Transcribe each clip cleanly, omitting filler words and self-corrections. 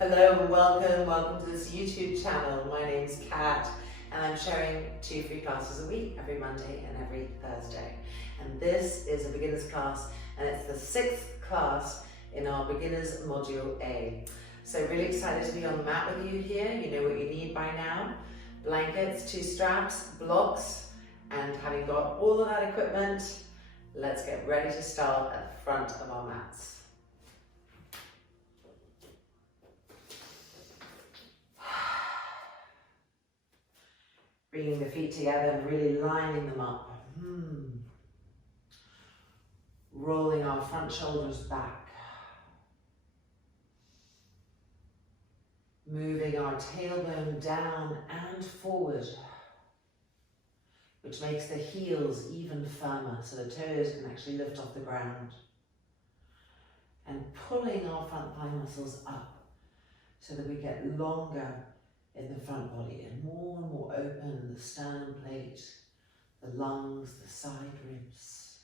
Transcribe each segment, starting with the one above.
Hello and welcome to this YouTube channel. My name's Kat and I'm sharing 2 free classes a week, every Monday and every Thursday. And this is a beginner's class and it's the 6th class in our beginners module A. So really excited to be on the mat with you here. You know what you need by now. Blankets, 2 straps, blocks, and having got all of that equipment, let's get ready to start at the front of our mats. Bringing the feet together and really lining them up. Rolling our front shoulders back. Moving our tailbone down and forward, which makes the heels even firmer so the toes can actually lift off the ground. And pulling our front thigh muscles up so that we get longer in the front body and more open, the sternum plate, the lungs, the side ribs.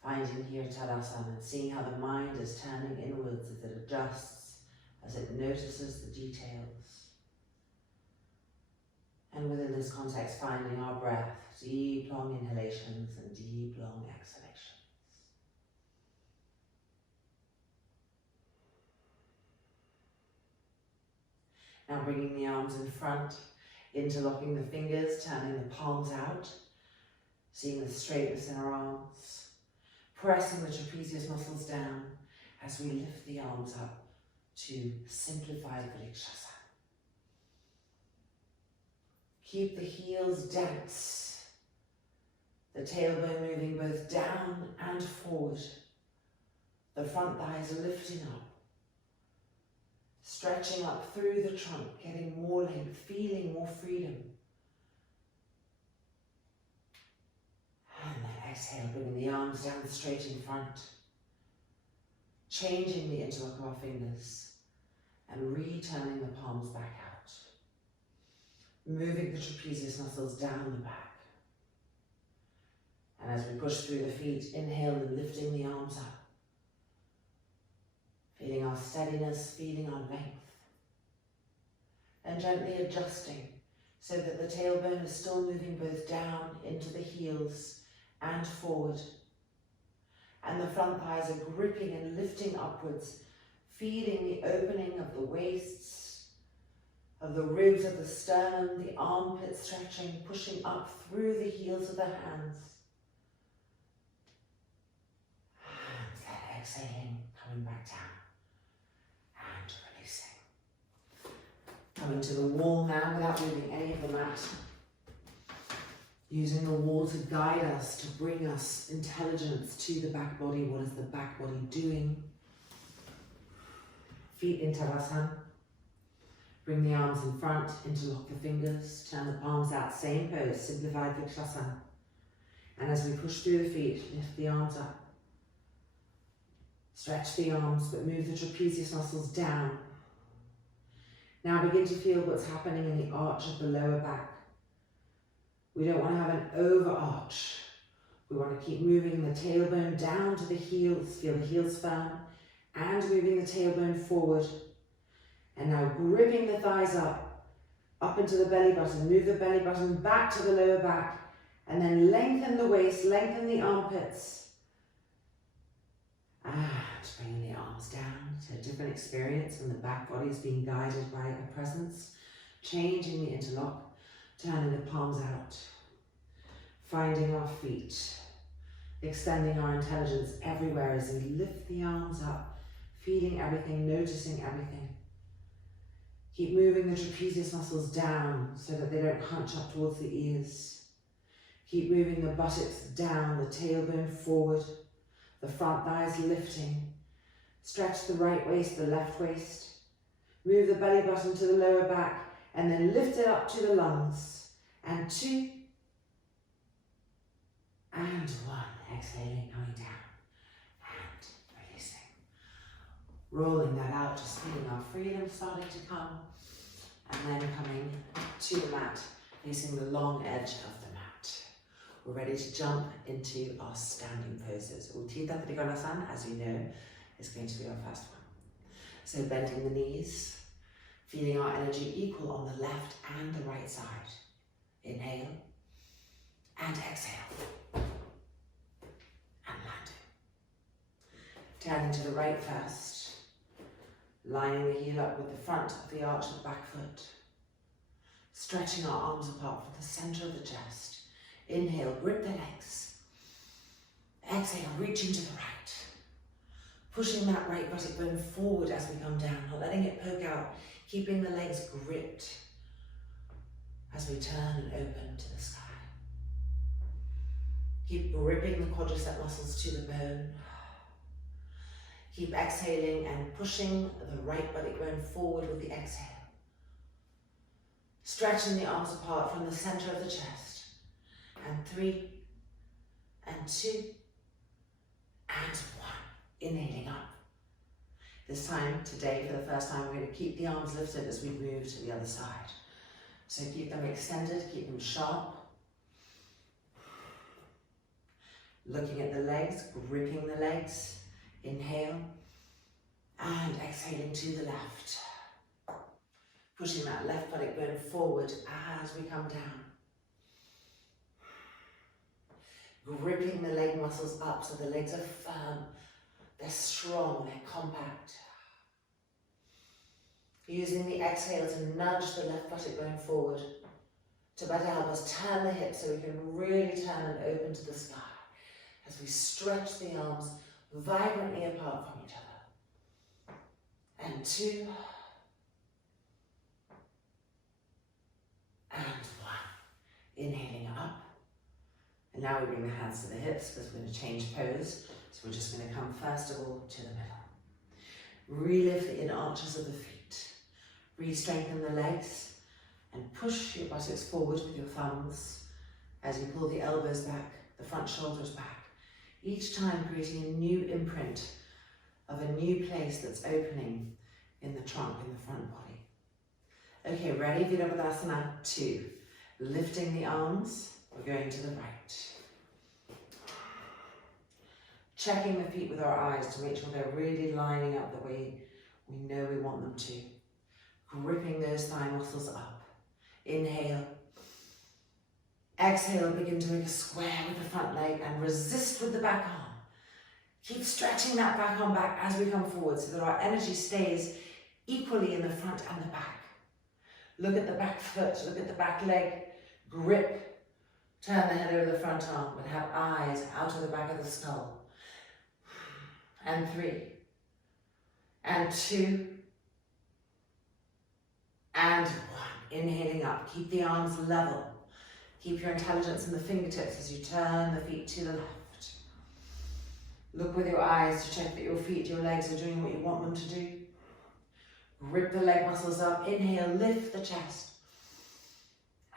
Finding here Tadasana and seeing how the mind is turning inwards as it adjusts, as it notices the details. And within this context, finding our breath, deep long inhalations and deep long exhalations. Now bringing the arms in front, interlocking the fingers, turning the palms out, seeing the straightness in our arms, pressing the trapezius muscles down as we lift the arms up to simplified Vrikshasana. Keep the heels dense, the tailbone moving both down and forward, the front thighs lifting up, stretching up through the trunk, getting more length, feeling more freedom. And then exhale, bringing the arms down straight in front. Changing the interlock of our fingers and returning the palms back out. Moving the trapezius muscles down the back. And as we push through the feet, inhale and lifting the arms up. Feeling our steadiness, feeling our length. And gently adjusting so that the tailbone is still moving both down into the heels and forward. And the front thighs are gripping and lifting upwards, feeling the opening of the waists, of the ribs of the sternum, the armpit stretching, pushing up through the heels of the hands. And then exhaling, coming back down. And releasing. Coming to the wall now without moving any of the mat. Using the wall to guide us, to bring us intelligence to the back body. What is the back body doing? Feet in Tadasana. Bring the arms in front, interlock the fingers, turn the palms out, same pose, simplified Vrikshasana. And as we push through the feet, lift the arms up. Stretch the arms, but move the trapezius muscles down. Now begin to feel what's happening in the arch of the lower back. We don't want to have an overarch. We want to keep moving the tailbone down to the heels, feel the heels firm, and moving the tailbone forward. And now gripping the thighs up into the belly button. Move the belly button back to the lower back, and then lengthen the waist, lengthen the armpits. And bringing the arms down to a different experience when the back body is being guided by a presence. Changing the interlock. Turning the palms out, finding our feet, extending our intelligence everywhere as we lift the arms up, feeling everything, noticing everything. Keep moving the trapezius muscles down so that they don't hunch up towards the ears. Keep moving the buttocks down, the tailbone forward, the front thighs lifting. Stretch the right waist, the left waist. Move the belly button to the lower back. And then lift it up to the lungs. And 2. And 1. Exhaling, coming down. And releasing. Rolling that out, just feeling our freedom starting to come. And then coming to the mat, facing the long edge of the mat. We're ready to jump into our standing poses. Urdhva Trikonasana, as you know, is going to be our first one. So bending the knees, feeling our energy equal on the left and the right side. Inhale and exhale. And landing. Turning to the right first. Lining the heel up with the front of the arch of the back foot. Stretching our arms apart from the center of the chest. Inhale, grip the legs. Exhale, reaching to the right. Pushing that right buttock bone forward as we come down, not letting it poke out, keeping the legs gripped as we turn and open to the sky. Keep gripping the quadricep muscles to the bone. Keep exhaling and pushing the right buttock bone forward with the exhale. Stretching the arms apart from the center of the chest. And 3, and 2, and 1. Inhaling up. This time, today, for the first time, we're going to keep the arms lifted as we move to the other side. So keep them extended, keep them sharp. Looking at the legs, gripping the legs. Inhale, and exhaling to the left. Pushing that left buttock bone forward as we come down. Gripping the leg muscles up so the legs are firm, they're strong, they're compact. Using the exhale to nudge the left buttock bone forward, to better help us turn the hips so we can really turn and open to the sky as we stretch the arms vibrantly apart from each other. And 2, and 1. Inhaling up. And now we bring the hands to the hips because we're going to change pose. So we're just going to come first of all to the middle. Relift the inner arches of the feet. Re-strengthen the legs and push your buttocks forward with your thumbs as you pull the elbows back, the front shoulders back. Each time creating a new imprint of a new place that's opening in the trunk, in the front body. Okay, ready? Viparita Karani 2. Lifting the arms, we're going to the right. Checking the feet with our eyes to make sure they're really lining up the way we know we want them to. Gripping those thigh muscles up. Inhale. Exhale, begin to make a square with the front leg and resist with the back arm. Keep stretching that back arm back as we come forward so that our energy stays equally in the front and the back. Look at the back foot, look at the back leg, grip. Turn the head over the front arm, but have eyes out of the back of the skull. And 3, and 2, and 1. Inhaling up, keep the arms level. Keep your intelligence in the fingertips as you turn the feet to the left. Look with your eyes to check that your feet, your legs are doing what you want them to do. Grip the leg muscles up. Inhale, lift the chest.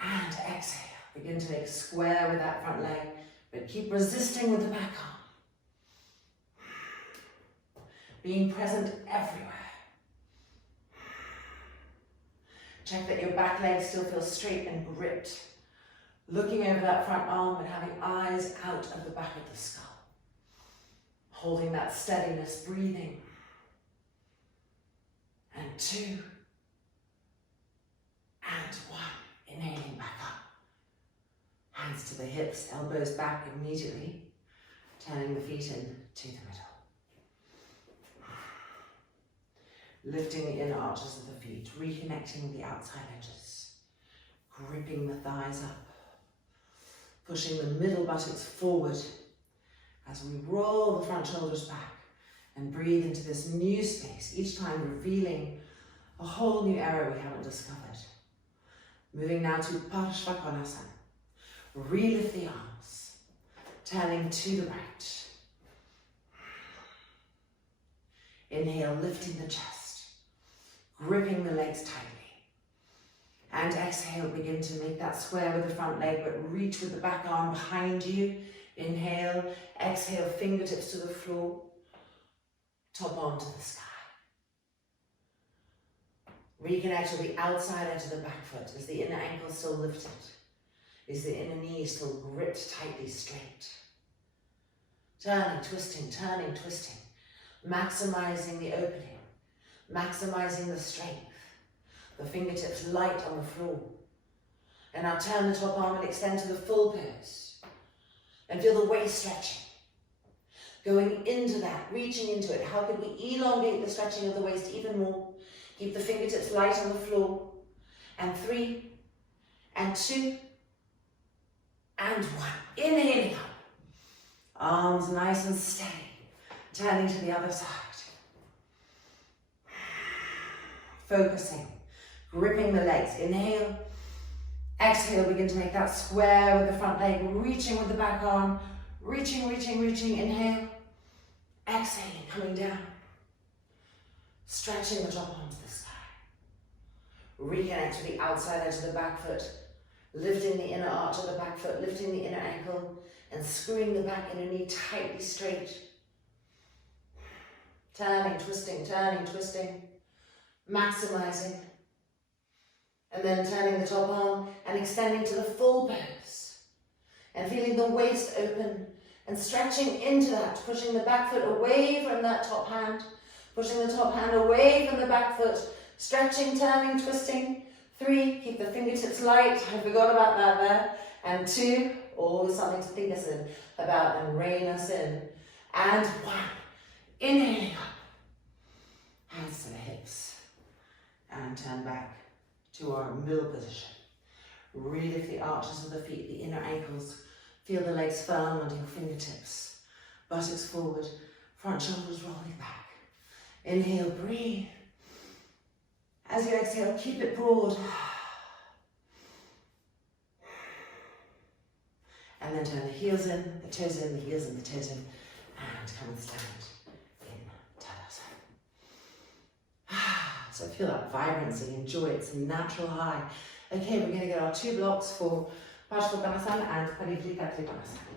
And exhale. Begin to make a square with that front leg, but keep resisting with the back arm. Being present everywhere. Check that your back leg still feels straight and gripped. Looking over that front arm and having eyes out of the back of the skull. Holding that steadiness, breathing. And 2, and 1. Inhaling back up. Hands to the hips, elbows back immediately. Turning the feet in to the middle. Lifting the inner arches of the feet, reconnecting the outside edges. Gripping the thighs up. Pushing the middle buttocks forward as we roll the front shoulders back and breathe into this new space, each time revealing a whole new area we haven't discovered. Moving now to Parivrtta Trikonasana. Relift the arms, turning to the right. Inhale, lifting the chest, gripping the legs tightly. And exhale, begin to make that square with the front leg, but reach with the back arm behind you. Inhale, exhale, fingertips to the floor, top arm to the sky. Reconnect with the outside edge of the back foot. Is the inner ankle still lifted? Is the inner knee still gripped tightly straight? Turning, twisting, maximizing the opening. maximizing the strength. The fingertips light on the floor. And now turn the top arm and extend to the full pose. And feel the waist stretching. Going into that, reaching into it. How could we elongate the stretching of the waist even more? Keep the fingertips light on the floor. And 3, and 2, and 1. Inhaling up. Arms nice and steady. Turning to the other side. Focusing. Gripping the legs. Inhale. Exhale, begin to make that square with the front leg. Reaching with the back arm. Reaching, reaching, reaching. Inhale. Exhaling, coming down. Stretching the top arm to the sky. Reconnect with the outside edge of the back foot. Lifting the inner arch of the back foot. Lifting the inner ankle. And screwing the back inner knee tightly straight. Turning, twisting, maximizing. And then turning the top arm and extending to the full pose. And feeling the waist open and stretching into that, pushing the back foot away from that top hand, pushing the top hand away from the back foot, stretching, turning, twisting. 3, keep the fingertips light, I forgot about that there. And 2, always something to think us in about and rein us in. And 1, inhaling up, hands to the hips, and turn back to our middle position. Relift the arches of the feet, the inner ankles. Feel the legs firm under your fingertips. Buttocks forward, front shoulders rolling back. Inhale, breathe. As you exhale, keep it broad. And then turn the heels in, the toes in, the heels in, the toes in, and come and stand in Tadasana. So feel that vibrancy, enjoy it, it's a natural high. Okay, we're going to get our 2 blocks for Parivrtta Karani and Parivrtta Trikonasana.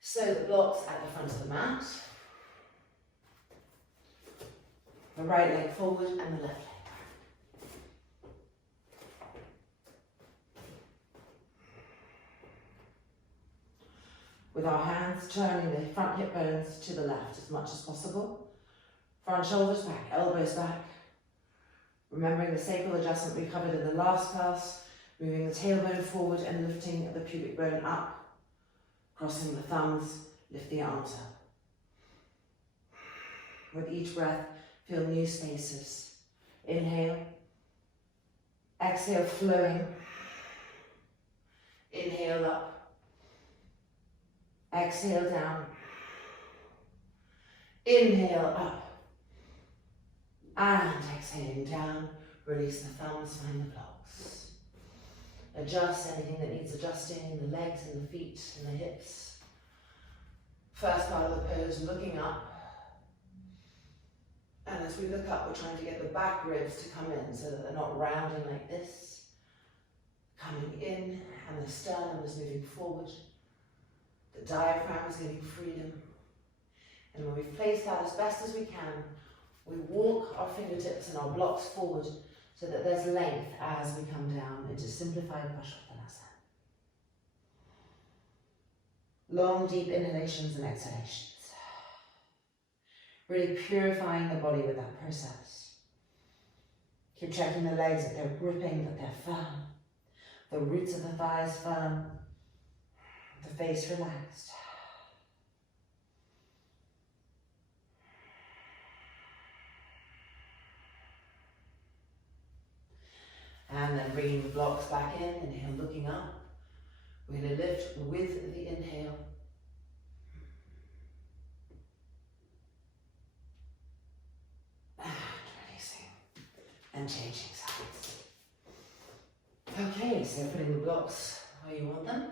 So the blocks at the front of the mat. The right leg forward and the left leg back. With our hands turning the front hip bones to the left as much as possible. Front shoulders back, elbows back. Remembering the sacral adjustment we covered in the last class, moving the tailbone forward and lifting the pubic bone up, crossing the thumbs, lift the arms up. With each breath, feel new spaces. Inhale, exhale, flowing. Inhale up, exhale down. Inhale up. And exhaling down, release the thumbs, find the blocks. Adjust anything that needs adjusting, the legs and the feet and the hips. First part of the pose, looking up. And as we look up, we're trying to get the back ribs to come in so that they're not rounding like this. Coming in, and the sternum is moving forward. The diaphragm is getting freedom. And when we've placed that as best as we can, we walk our fingertips and our blocks forward so that there's length as we come down into simplified Parivrtta. Long, deep inhalations and exhalations. Really purifying the body with that process. Keep checking the legs, that they're gripping, that they're firm. The roots of the thighs firm. The face relaxed. And then bringing the blocks back in, inhale, looking up. We're going to lift with the inhale. And releasing. And changing sides. Okay, so putting the blocks where you want them.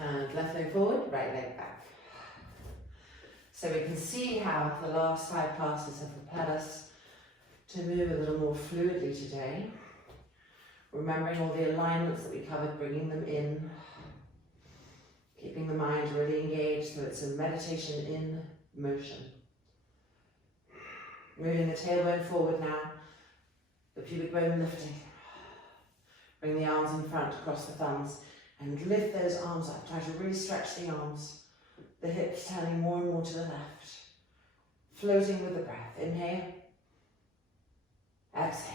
And left leg forward, right leg back. So we can see how the last 5 classes have prepared us to move a little more fluidly today. Remembering all the alignments that we covered, bringing them in. Keeping the mind really engaged so it's a meditation in motion. Moving the tailbone forward now. The pubic bone lifting. Bring the arms in front, across the thumbs. And lift those arms up. Try to really stretch the arms. The hips turning more and more to the left. floating with the breath. Inhale, exhale.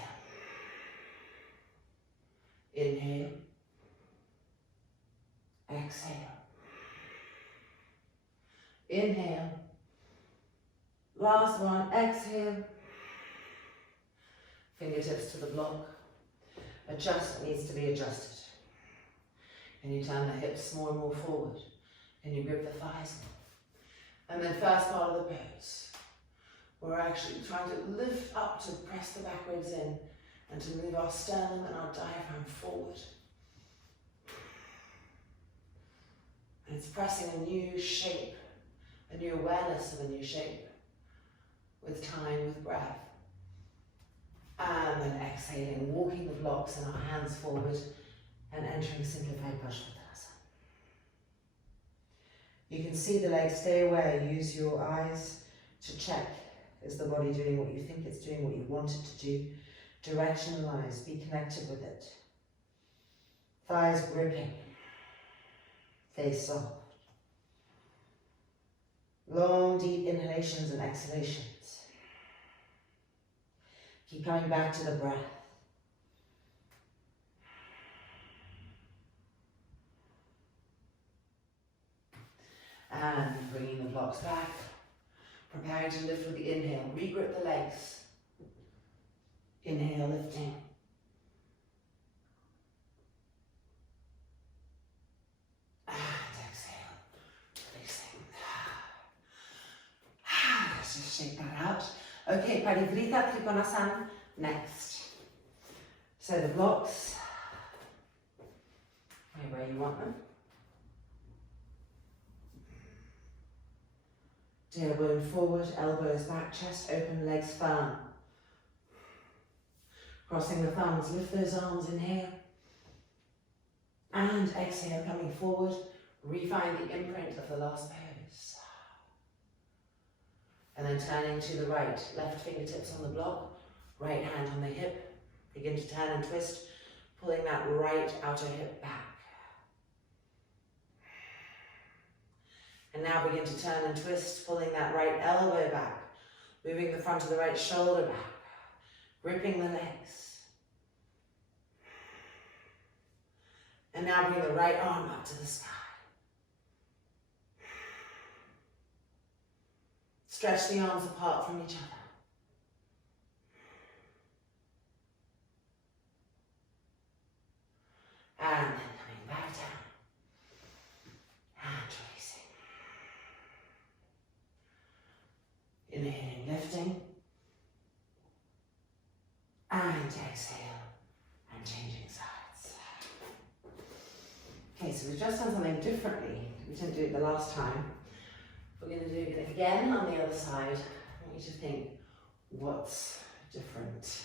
Inhale, exhale. Inhale. Last one, exhale. Fingertips to the block. Adjust what needs to be adjusted. And you turn the hips more and more forward. And you grip the thighs. And then first part of the pose. We're actually trying to lift up to press the back ribs in and to move our sternum and our diaphragm forward. And it's pressing a new shape, a new awareness of a new shape, with time, with breath. And then exhaling, walking the blocks and our hands forward and entering simplified Parivrtta. You can see the legs, stay aware, use your eyes to check. Is the body doing what you think it's doing, what you want it to do? Directionalize, be connected with it. Thighs gripping, face soft. Long, deep inhalations and exhalations. Keep coming back to the breath. And bringing the blocks back. Preparing to lift with the inhale. Regrip the legs. Inhale, lifting. And exhale, releasing. Let's just shake that out. Okay, Parivrtta Trikonasana next. So the blocks, where you want them. Tailbone forward, elbows back, chest open, legs firm. Crossing the thumbs, lift those arms, inhale. And exhale, coming forward, refine the imprint of the last pose. And then turning to the right, left fingertips on the block, right hand on the hip. Begin to turn and twist, pulling that right outer hip back. And now begin to turn and twist, pulling that right elbow back, moving the front of the right shoulder back, gripping the legs. And now bring the right arm up to the sky. Stretch the arms apart from each other. And then coming back down. And releasing. Inhaling, lifting. And exhale. And changing sides. Okay, so we've just done something differently. We didn't do it the last time. We're going to do it again on the other side. I want you to think, what's different?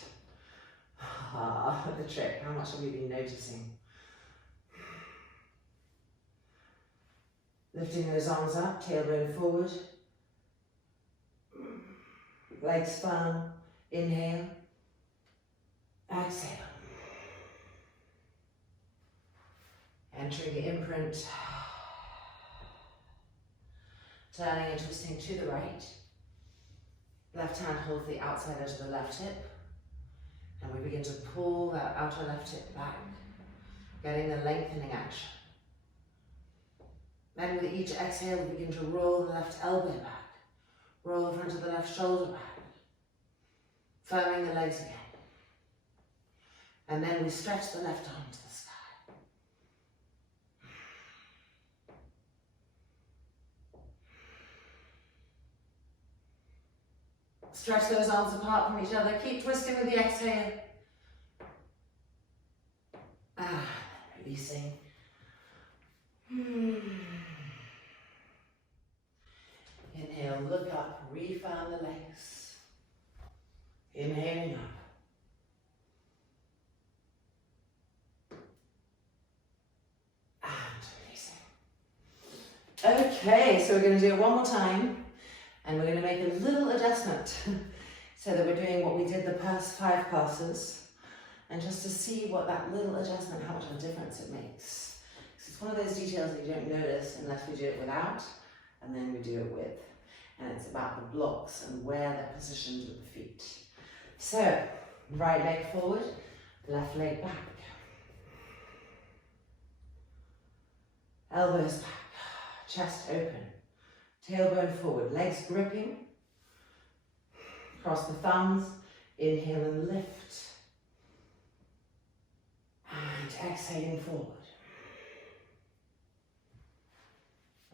The trick, how much have we been noticing? Lifting those arms up, tailbone forward. Legs firm, inhale. Exhale. Entering the imprint. Turning and twisting to the right. Left hand holds the outside edge of the left hip. And we begin to pull that outer left hip back, getting the lengthening action. Then with each exhale, we begin to roll the left elbow back. Roll the front of the left shoulder back. Firming the legs again. And then we stretch the left arm to the sky. Stretch those arms apart from each other. Keep twisting with the exhale. Releasing. Inhale, look up, refirm the legs. Inhaling up. And releasing. Okay, so we're going to do it one more time. And we're going to make a little adjustment so that we're doing what we did the past 5 classes. And just to see what that little adjustment, how much of a difference it makes. Because it's one of those details that you don't notice unless we do it without, and then we do it with. and it's about the blocks and where they're positioned with the feet. So, right leg forward, left leg back. Elbows back, chest open, tailbone forward, legs gripping. Cross the thumbs, inhale and lift. And exhaling forward.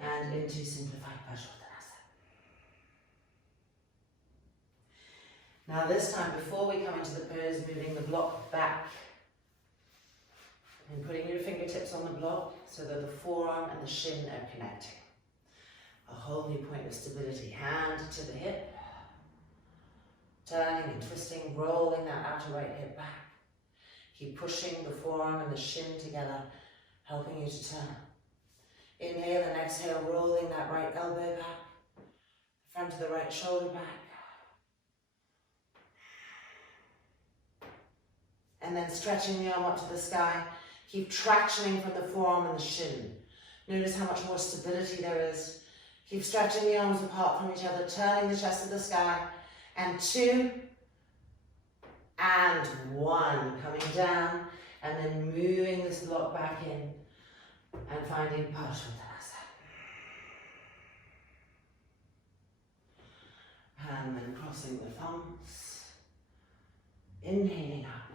And into simplified Parivrtta. Now this time, before we come into the pose, moving the block back and putting your fingertips on the block so that the forearm and the shin are connecting. A whole new point of stability. Hand to the hip, turning and twisting, rolling that outer right hip back. Keep pushing the forearm and the shin together, helping you to turn. Inhale and exhale, rolling that right elbow back, the front of the right shoulder back. And then stretching the arm up to the sky. Keep tractioning from the forearm and the shin. Notice how much more stability there is. Keep stretching the arms apart from each other, turning the chest to the sky. And 2, and 1. Coming down, and then moving this block back in, and finding Parivrtta. And then crossing the thumbs, inhaling up.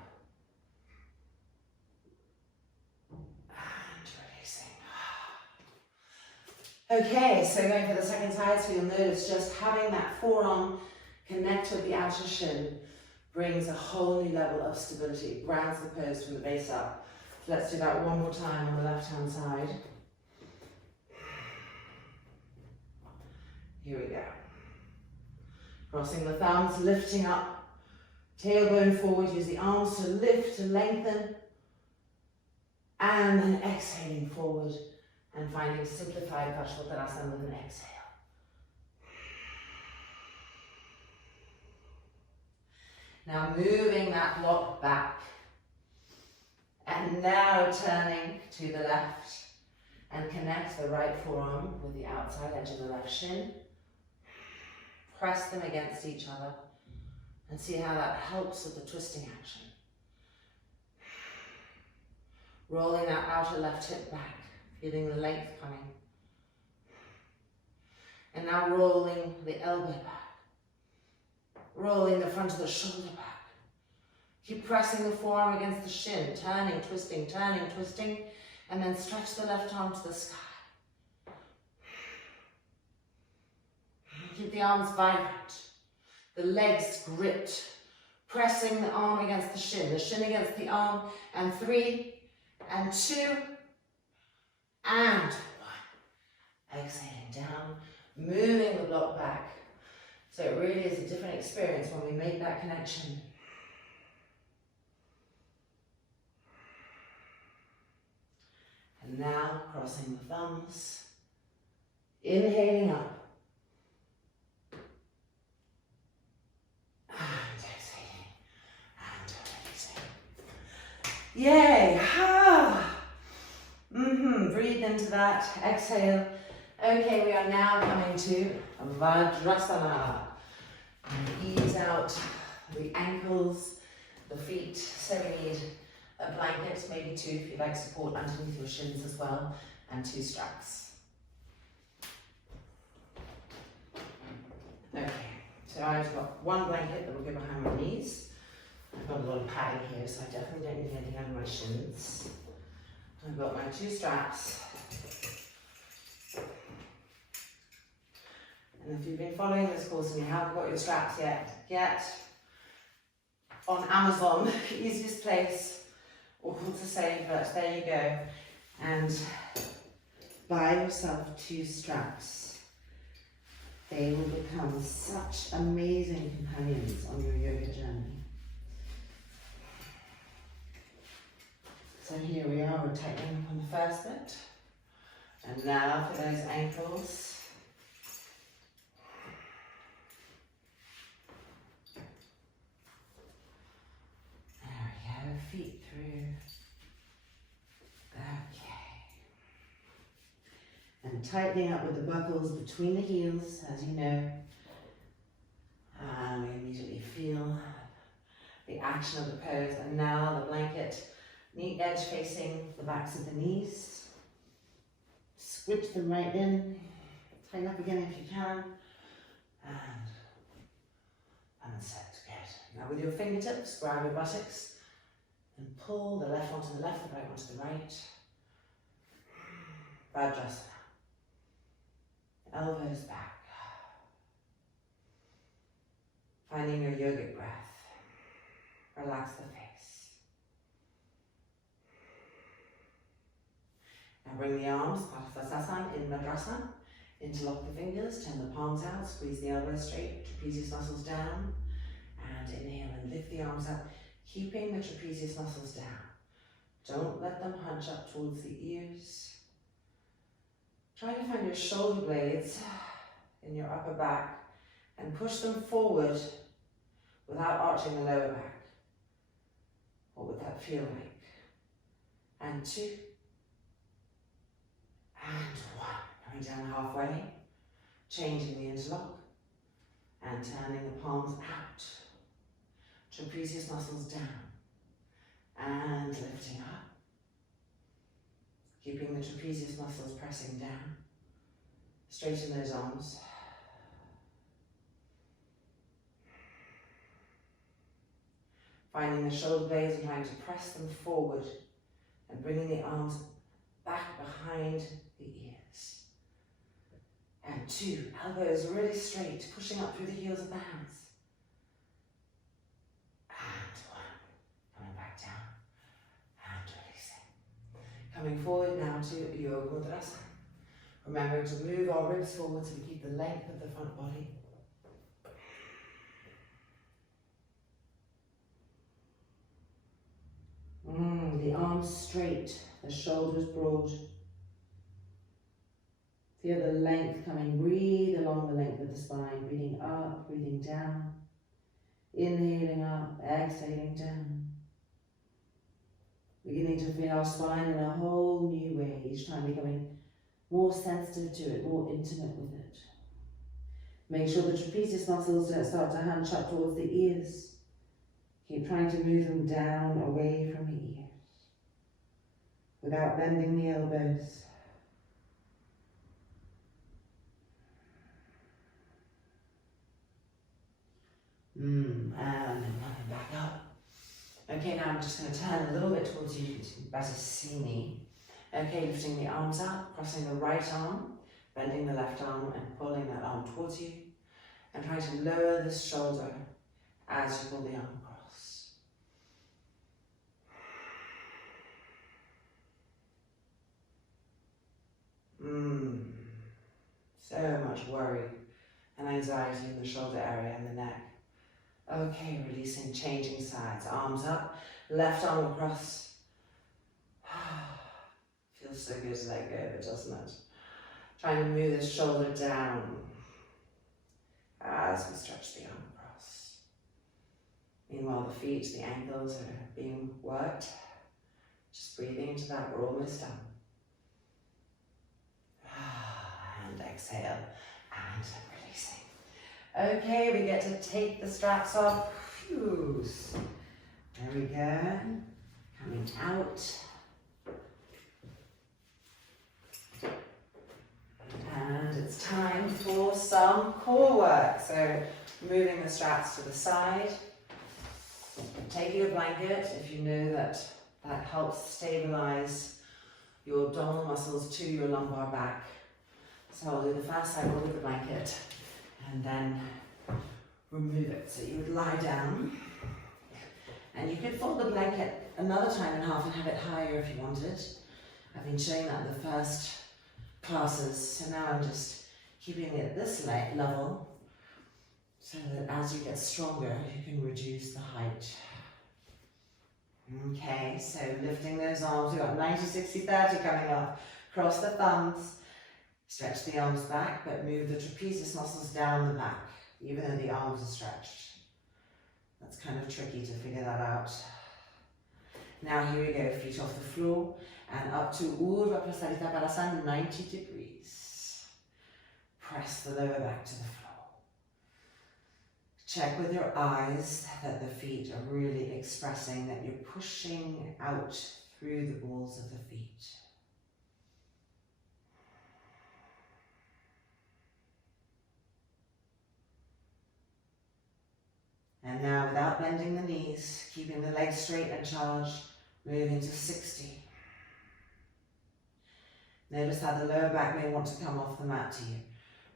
Okay, so going for the second side, so you'll notice just having that forearm connect with the outer shin brings a whole new level of stability, grounds the pose from the base up. So let's do that one more time on the left-hand side. Here we go. Crossing the thumbs, lifting up, tailbone forward, use the arms to lift, to lengthen, and then exhaling forward. And finding simplified Parivrtta with an exhale. Now moving that block back. And now turning to the left. And connect the right forearm with the outside edge of the left shin. Press them against each other. And see how that helps with the twisting action. Rolling that outer left hip back. Feeling the length coming. And now rolling the elbow back. Rolling the front of the shoulder back. Keep pressing the forearm against the shin. Turning, twisting, and then stretch the left arm to the sky. Keep the arms vibrant. The legs gripped. Pressing the arm against the shin against the arm. And 3, and 2, and 1. Exhaling down, moving the block back. So it really is a different experience when we make that connection. And now crossing the thumbs, inhaling up, and exhaling, and releasing. Yay! Ah! Breathe into that, exhale. Okay, we are now coming to Vajrasana. And ease out the ankles, the feet. So we need a blanket, maybe 2 if you like support underneath your shins as well, and 2 straps. Okay, so I've got 1 blanket that will go behind my knees. I've got a lot of padding here, so I definitely don't need anything under my shins. I've got my 2 straps. And if you've been following this course and you haven't got your straps yet, get on Amazon, easiest place, awful to say, but there you go. And buy yourself 2 straps. They will become such amazing companions on your yoga journey. So here we are, we're tightening up on the first bit. And now for those ankles. There we go, feet through. Okay. And And tightening up with the buckles between the heels, as you know. And we immediately feel the action of the pose. And now the blanket, knee edge facing the backs of the knees. Squidge them right in. Tighten up again if you can. And set. Good. Now with your fingertips, grab your buttocks and pull the left onto the left, the right onto the right. Vajrasana. Elbows back. Finding your yogic breath. Relax the face. Now bring the arms, Parivrtta in Madrasana. Interlock the fingers, turn the palms out, squeeze the elbows straight, trapezius muscles down. And inhale and lift the arms up, keeping the trapezius muscles down. Don't let them hunch up towards the ears. Try to find your shoulder blades in your upper back and push them forward without arching the lower back. What would that feel like? And 2. And 1. Coming down halfway, changing the interlock and turning the palms out. Trapezius muscles down and lifting up. Keeping the trapezius muscles pressing down. Straighten those arms. Finding the shoulder blades and trying to press them forward and bringing the arms back behind the ears. And 2, elbows really straight, pushing up through the heels of the hands. And 1, coming back down and releasing. Coming forward now to Yoga Mudrasana. Remembering to move our ribs forward so we keep the length of the front body. The arms straight, the shoulders broad. Feel the length coming, breathe along the length of the spine, breathing up, breathing down. Inhaling up, exhaling down. Beginning to feel our spine in a whole new way, each time becoming more sensitive to it, more intimate with it. Make sure the trapezius muscles don't start to hunch up towards the ears. Keep trying to move them down, away from the ears, without bending the elbows. And then coming back up. Okay, now I'm just going to turn a little bit towards you to better see me. Okay, lifting the arms up, crossing the right arm, bending the left arm and pulling that arm towards you. And trying to lower the shoulder as you pull the arm across. So much worry and anxiety in the shoulder area and the neck. Okay, releasing, changing sides. Arms up, left arm across. Feels so good to let go of it, doesn't it? Trying to move the shoulder down as we stretch the arm across. Meanwhile, the feet, the ankles are being worked. Just breathing into that, we're almost done. And exhale and releasing. Okay, we get to take the straps off. Phew. There we go. Coming out. And it's time for some core work. So moving the straps to the side. Taking a blanket if you know that helps stabilize your abdominal muscles to your lumbar back. So I'll do the first cycle with the blanket and then remove it. So you would lie down and you could fold the blanket another time in half and have it higher if you wanted. I've been showing that in the first classes, so now I'm just keeping it at this level so that as you get stronger you can reduce the height. Okay, so lifting those arms, we've got 90, 60, 30 coming up. Cross the thumbs, stretch the arms back, but move the trapezius muscles down the back, even though the arms are stretched. That's kind of tricky to figure that out. Now here we go, feet off the floor and up to Urdhva Prasarita Padasana, 90 degrees. the lower back to the floor. Check with your eyes that the feet are really expressing that you're pushing out through the balls of the feet. And now, without bending the knees, keeping the legs straight and charged, moving to 60. Notice how the lower back may want to come off the mat to you.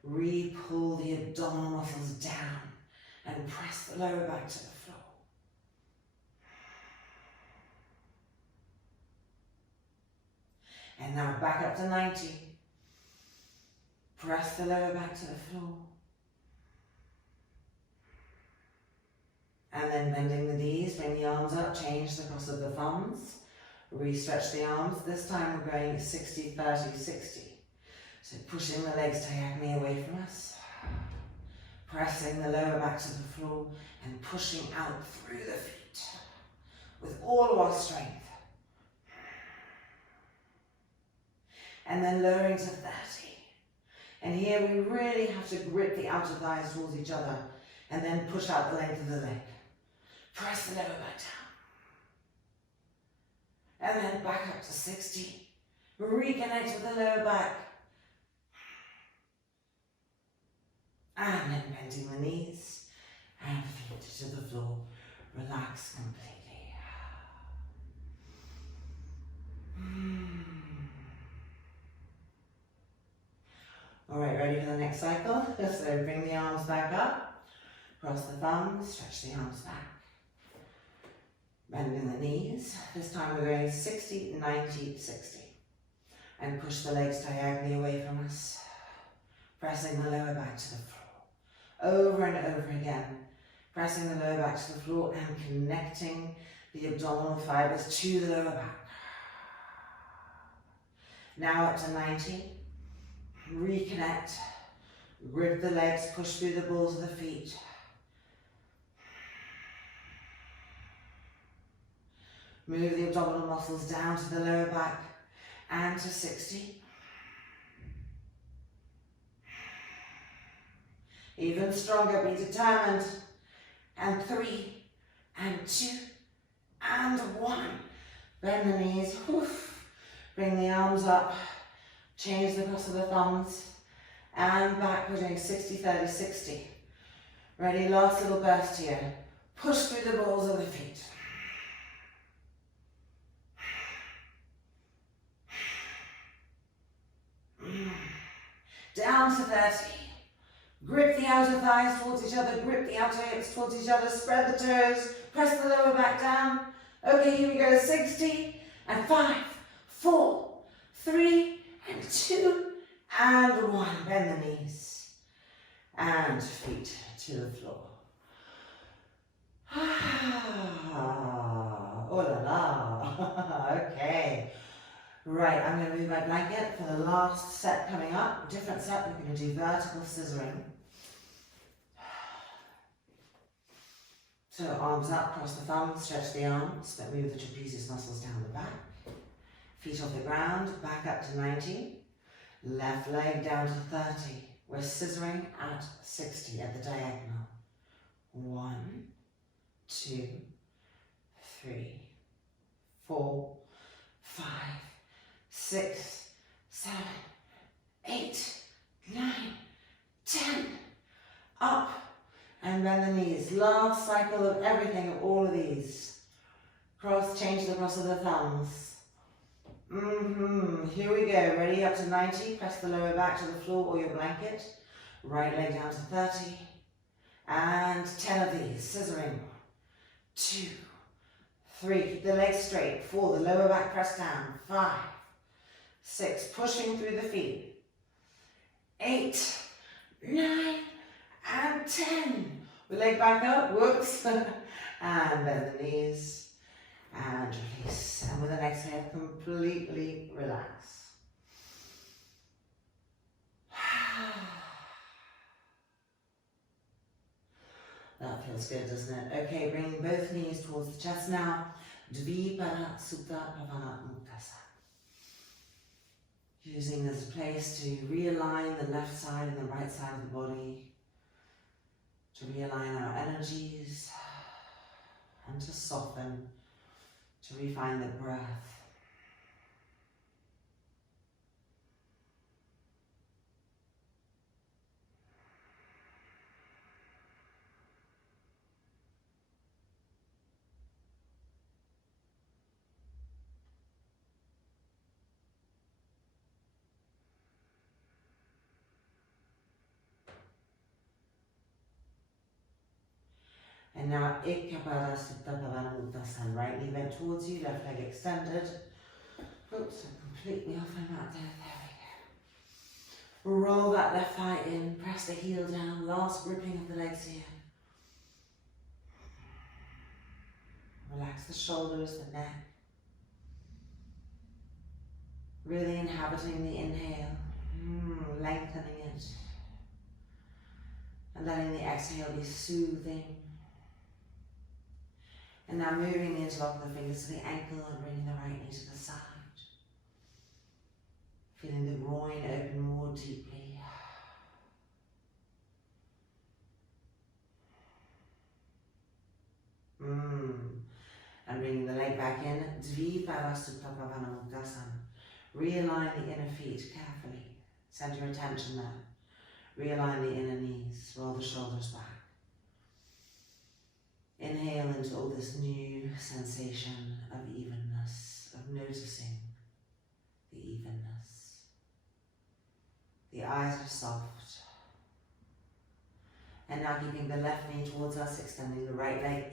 Re-pull the abdominal muscles down and press the lower back to the floor. And now back up to 90. Press the lower back to the floor. And then bending the knees, bring the arms up, change the cross of the thumbs. Re-stretch the arms. This time we're going 60, 30, 60. So pushing the legs diagonally away from us. Pressing the lower back to the floor and pushing out through the feet with all of our strength. And then lowering to 30. And here we really have to grip the outer thighs towards each other and then push out the length of the leg. Press the lower back down. And then back up to 60. Reconnect with the lower back. And then bending the knees and feet to the floor. Relax completely. Alright, ready for the next cycle? So bring the arms back up. Cross the thumbs, stretch the arms back. Bending the knees. This time we're going 60, 90, 60. And push the legs diagonally away from us. Pressing the lower back to the floor. Over and over again. Pressing the lower back to the floor and connecting the abdominal fibers to the lower back. Now up to 90. Reconnect. Grip the legs, push through the balls of the feet. Move the abdominal muscles down to the lower back and to 60. Even stronger, be determined. And 3, and 2, and 1. Bend the knees, oof. Bring the arms up, change the cross of the thumbs, and back. We're doing 60, 30, 60. Ready, last little burst here. Push through the balls of the feet. Down to 30. Grip the outer thighs towards each other, grip the outer hips towards each other, spread the toes, press the lower back down. Okay, here we go, 60, and 5, 4, 3, and 2, and 1. Bend the knees, and feet to the floor. Oh la la, okay. Right, I'm going to move my blanket for the last set coming up. Different set, we're going to do vertical scissoring. So arms up, cross the thumbs, stretch the arms, but move the trapezius muscles down the back. Feet off the ground, back up to 90. Left leg down to 30. We're scissoring at 60 at the diagonal. 1, 2, 3, 4, 5, 6, 7, 8, 9, 10. Up and bend the knees. Last cycle of everything, of all of these. Cross, change the cross of the thumbs. Here we go. Ready, up to 90. Press the lower back to the floor or your blanket. Right leg down to 30. And 10 of these. Scissoring. 2, 3. Keep the legs straight. 4. The lower back press down. 5. 6, pushing through the feet. 8, 9, and 10. We leg back up, whoops. And bend the knees. And release. And with an exhale, completely relax. That feels good, doesn't it? Okay, bring both knees towards the chest now. Viparita Karani Resting Inversion. Using this place to realign the left side and the right side of the body, to realign our energies, and to soften, to refine the breath. And now, Viparita Karani Resting. Right knee bent towards you, left leg extended. Oops, I'm completely off my mat there. There we go. Roll that left thigh in, press the heel down, last gripping of the legs here. Relax the shoulders, the neck. Really inhabiting the inhale, lengthening it. And letting the exhale be soothing. And now moving the interlock of the fingers to the ankle and bringing the right knee to the side. Feeling the groin open more deeply. And bringing the leg back in. Viparita Padasana. Realign the inner feet carefully. Send your attention there. Realign the inner knees. Roll the shoulders back. Inhale into all this new sensation of evenness, of noticing the evenness. The eyes are soft. And now keeping the left knee towards us, extending the right leg.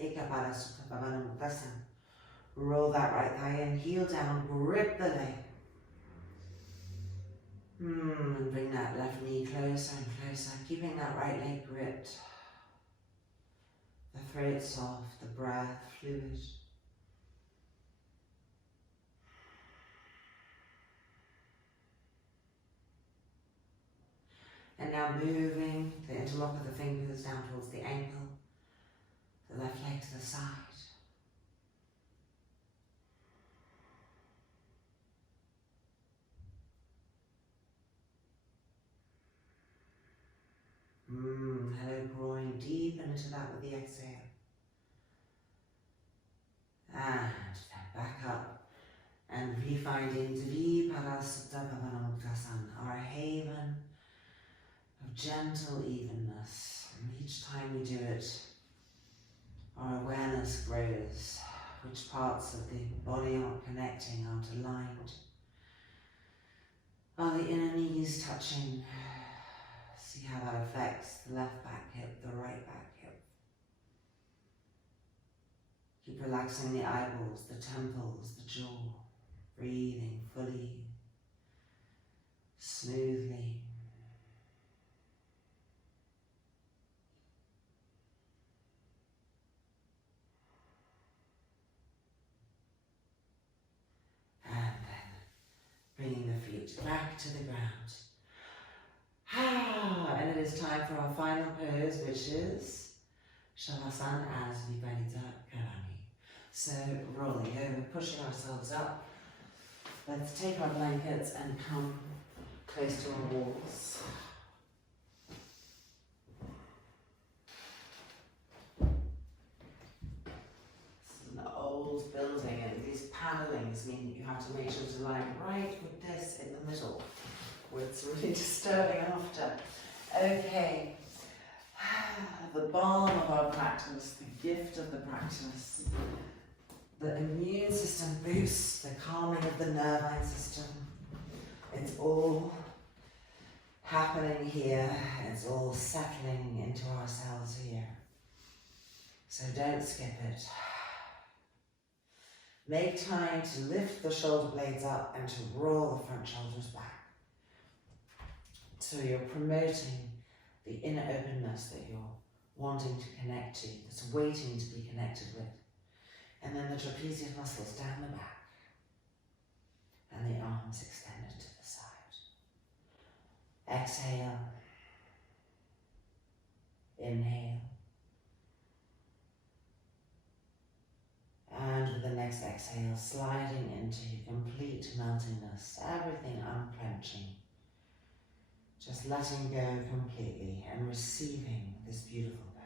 Roll that right thigh in, heel down, grip the leg. And bring that left knee closer and closer, keeping that right leg gripped. The throat soft, the breath fluid. And now moving the interlock of the fingers down towards the ankle, the left leg to the side. Hello groin, deepen into that with the exhale. And then back up and refinding Viparita Padasana, our haven of gentle evenness. And each time we do it, our awareness grows. Which parts of the body aren't connecting, aren't aligned? Are the inner knees touching? See how that affects the left back hip, the right back hip. Keep relaxing the eyeballs, the temples, the jaw. Breathing fully, smoothly. And then bringing the feet back to the ground. And it is time for our final pose, which is Savasana as Viparita Karani. So rolling over, pushing ourselves up. Let's take our blankets and come close to our walls. This is an old building and these panellings mean that you have to make sure to lie right with this in the middle, where it's really disturbing after. Okay, the balm of our practice, the gift of the practice. The immune system boosts, the calming of the nervine system. It's all happening here. It's all settling into ourselves here. So don't skip it. Make time to lift the shoulder blades up and to roll the front shoulders back. So you're promoting the inner openness that you're wanting to connect to, that's waiting to be connected with. And then the trapezius muscles down the back. And the arms extended to the side. Exhale. Inhale. And with the next exhale, sliding into complete complete meltingness, everything unquenching. Just letting go completely and receiving this beautiful pose.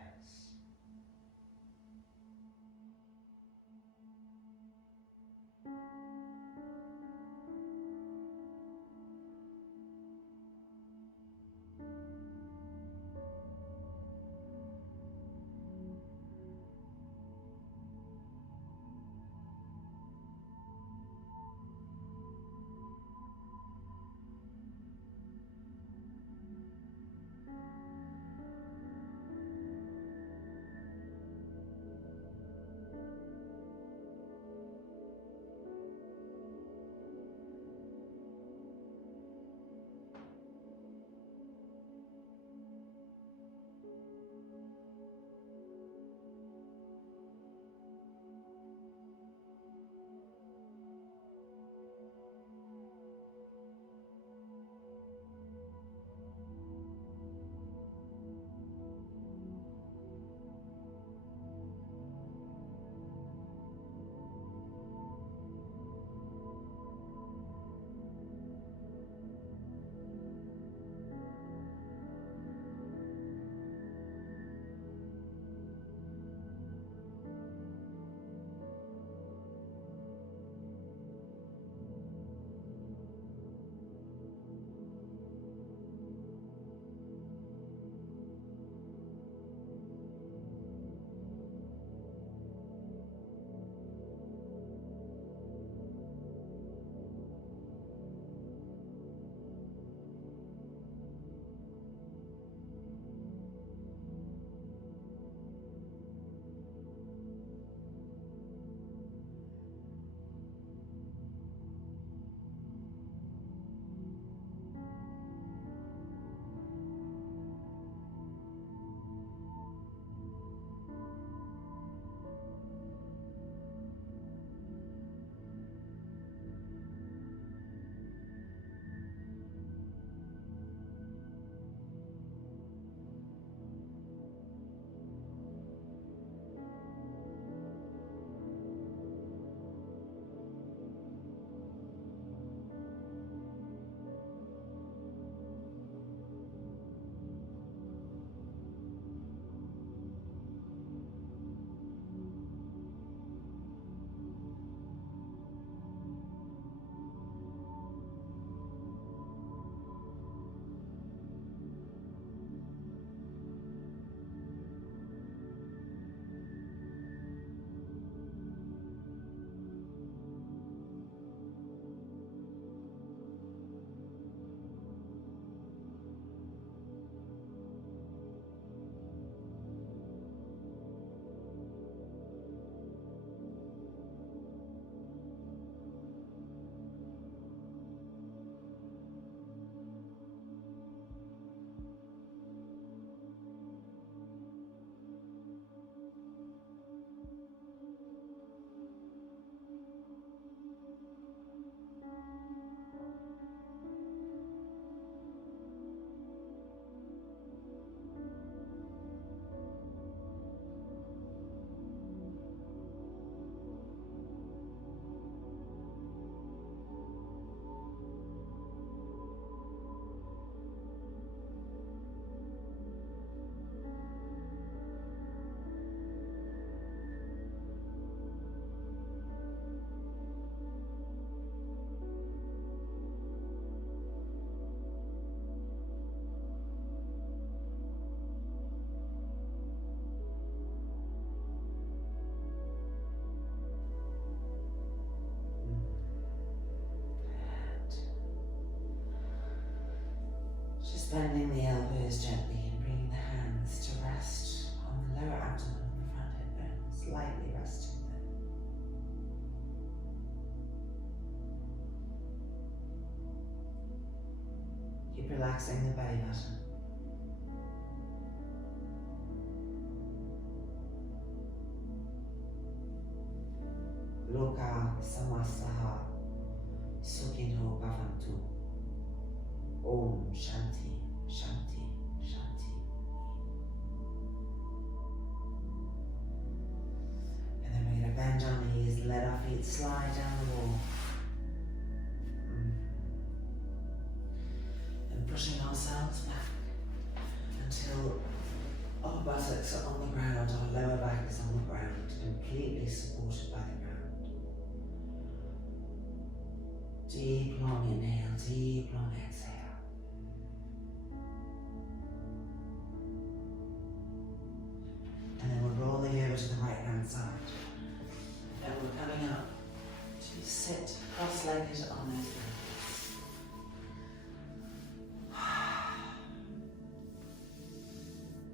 Bending the elbows gently and bringing the hands to rest on the lower abdomen and the front hip bones, lightly resting them. Keep relaxing the belly button. Loka samasaha sukino bhavantu. Om Shanti, Shanti, Shanti. And then we're going to bend our knees, let our feet slide down the wall. buttocks are on the ground, our lower back is on the ground, completely supported by the ground. Deep, long inhale, deep, long exhale. And then we're rolling over to the right hand side. And we're coming up to sit cross-legged on those blankets.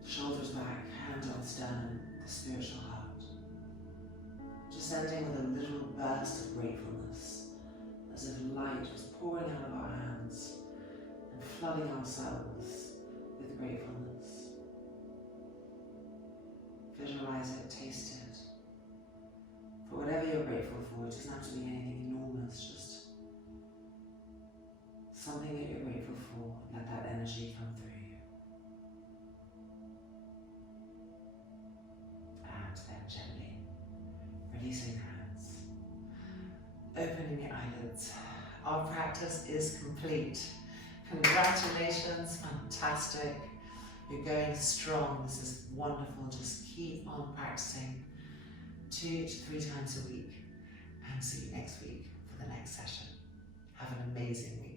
Shoulders back, hand on sternum, the spiritual heart. Just ending with a little burst of gratefulness, as if light was pouring out of our hands and flooding ourselves with gratefulness. Visualize it, taste it. For whatever you're grateful for, it doesn't have to be anything enormous, just something that you're grateful for. Let that energy come through you. And then gently releasing hands, opening your eyelids. Our practice is complete. Congratulations, fantastic. You're going strong. This is wonderful. Just keep on practicing 2 to 3 times a week, and see you next week for the next session. Have an amazing week.